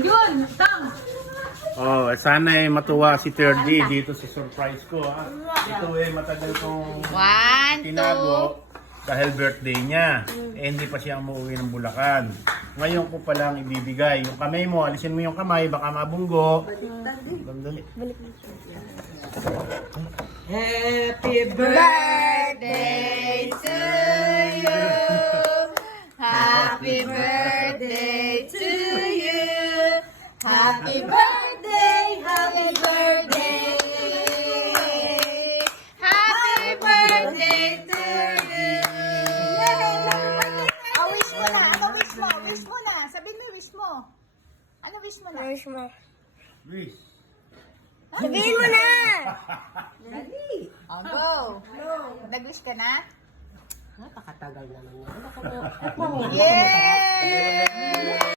Yun! Tang! Oh, sana ay matuwa si 3D dito sa surprise ko, ha. Ito ay matagal kong 1, 2. tinago dahil birthday niya. Eh, hindi pa siya umuwi ng Bulacan. Ngayon ko pa lang ibibigay. Yung kamay mo, alisin mo yung kamay, baka mabunggo. Dali. Happy Birthday to you. Happy birthday to you. Happy birthday, happy birthday. Happy birthday to you. Wish mo na. Ano wish mo? Wish mo na. Sabihin mo wish mo. Ano wish mo na? Wish mo. Luis. Sabihin mo na. Oh, go. Nag-wish ka na? Napakatagal naman yun. Yeah!